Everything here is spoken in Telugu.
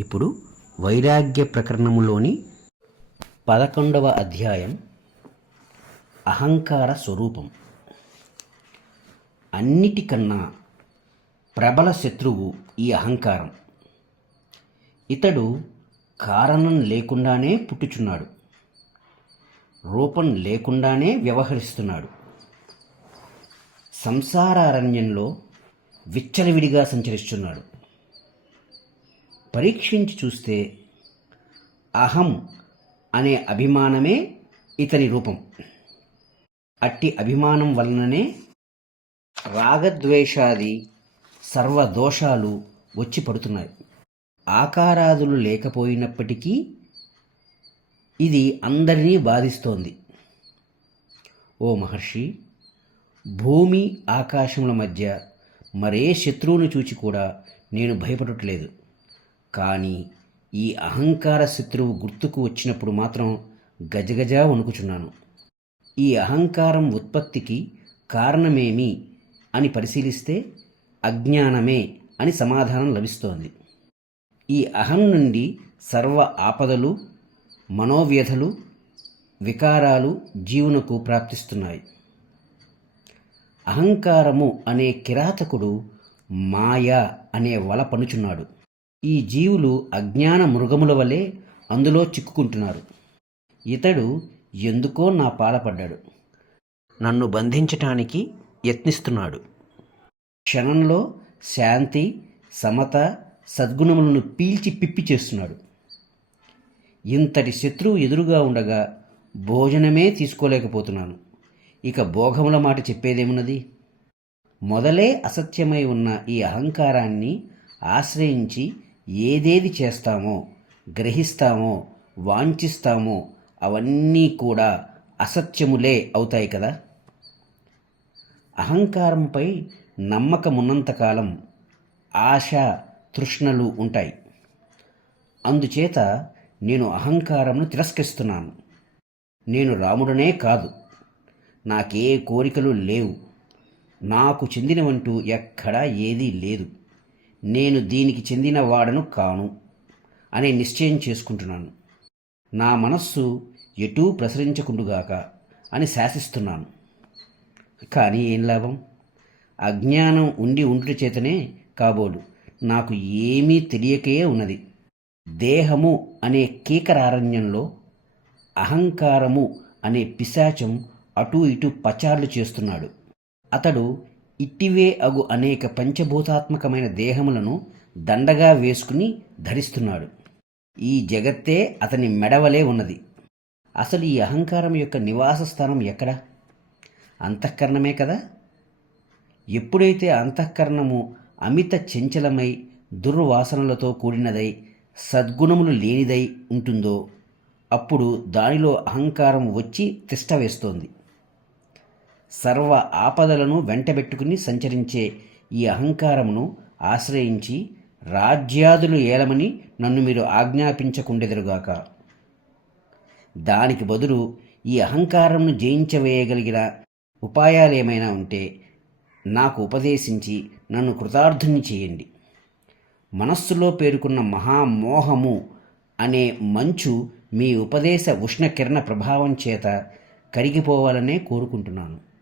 ఇప్పుడు వైరాగ్య ప్రకరణములోని పదకొండవ అధ్యాయం అహంకార స్వరూపం. అన్నిటికన్నా ప్రబల శత్రువు ఈ అహంకారం. ఇతడు కారణం లేకుండానే పుట్టుచున్నాడు. రూపం లేకుండానే వ్యవహరిస్తున్నాడు. సంసారారణ్యంలో విచ్చలవిడిగా సంచరిస్తున్నాడు. పరీక్షించి చూస్తే అహం అనే అభిమానమే ఇతని రూపం. అట్టి అభిమానం వలననే రాగద్వేషాది సర్వదోషాలు వచ్చి పడుతున్నాయి. ఆకారాదులు లేకపోయినప్పటికీ ఇది అందరినీ బాధిస్తోంది. ఓ మహర్షి భూమి ఆకాశముల మధ్య మరే శత్రువును చూచి కూడా నేను భయపడట్లేదు. కానీ ఈ అహంకార శత్రువు గుర్తుకు వచ్చినప్పుడు మాత్రం గజగజ వణుకుచున్నాను. ఈ అహంకారం ఉత్పత్తికి కారణమేమి అని పరిశీలిస్తే అజ్ఞానమే అని సమాధానం లభిస్తోంది. ఈ అహం నుండి సర్వ ఆపదలు మనోవ్యధలు వికారాలు జీవునకు ప్రాప్తిస్తున్నాయి. అహంకారము అనే కిరాతకుడు మాయ అనే వల పనుచున్నాడు. ఈ జీవులు అజ్ఞాన మృగముల వలె అందులో చిక్కుకుంటున్నారు. ఇతడు ఎందుకో నా పాలపడ్డాడు. నన్ను బంధించటానికి యత్నిస్తున్నాడు. క్షణంలో శాంతి సమత సద్గుణములను పీల్చి పిప్పి చేస్తున్నాడు. ఇంతటి శత్రువు ఎదురుగా ఉండగా భోజనమే తీసుకోలేకపోతున్నాను. ఇక భోగముల మాట చెప్పేదేమున్నది? మొదలే అసత్యమై ఉన్న ఈ అహంకారాన్ని ఆశ్రయించి ఏదేది చేస్తామో గ్రహిస్తామో వాంఛిస్తామో అవన్నీ కూడా అసత్యములే అవుతాయి కదా? అహంకారంపై నమ్మకమున్నంతకాలం ఆశ తృష్ణలు ఉంటాయి. అందుచేత నేను అహంకారంను తిరస్కరిస్తున్నాను. నేను రాముడనే కాదు. నాకే కోరికలు లేవు. నాకు చెందినవంటూ ఎక్కడా ఏదీ లేదు. నేను దీనికి చెందిన వాడను కాను అనే నిశ్చయం చేసుకుంటున్నాను. నా మనస్సు ఎటూ ప్రసరించకుండుగాక అని శాసిస్తున్నాను. కానీ ఏం లాభం? అజ్ఞానం ఉండి ఉండుట చేతనే కాబోలు. నాకు ఏమీ తెలియకే ఉన్నది. దేహము అనే కీకరారణ్యంలో అహంకారము అనే పిశాచం అటూ ఇటూ పచార్లు చేస్తున్నాడు. అతడు ఇట్టివే అగు అనేక పంచభూతాత్మకమైన దేహములను దండగా వేసుకుని ధరిస్తున్నాడు. ఈ జగత్తే అతని మెడవలే ఉన్నది. అసలు ఈ అహంకారం యొక్క నివాస స్థానం ఎక్కడ? అంతఃకరణమే కదా? ఎప్పుడైతే అంతఃకరణము అమిత చంచలమై దుర్వాసనలతో కూడినదై సద్గుణములు లేనిదై ఉంటుందో అప్పుడు దానిలో అహంకారం వచ్చి తిష్టవేస్తోంది సర్వ ఆపదలను వెంటబెట్టుకుని సంచరించే ఈ అహంకారమును ఆశ్రయించి రాజ్యాదులు ఏలమని నన్ను మీరు ఆజ్ఞాపించకుండెదరుగాక. దానికి బదులు ఈ అహంకారంను జయించవేయగలిగిన ఉపాయాలేమైనా ఉంటే నాకు ఉపదేశించి నన్ను కృతార్థుని చేయండి. మనస్సులో పేరుకున్న మహామోహము అనే మంచు మీ ఉపదేశ ఉష్ణకిరణ ప్రభావం చేత కరిగిపోవాలనే కోరుకుంటున్నాను.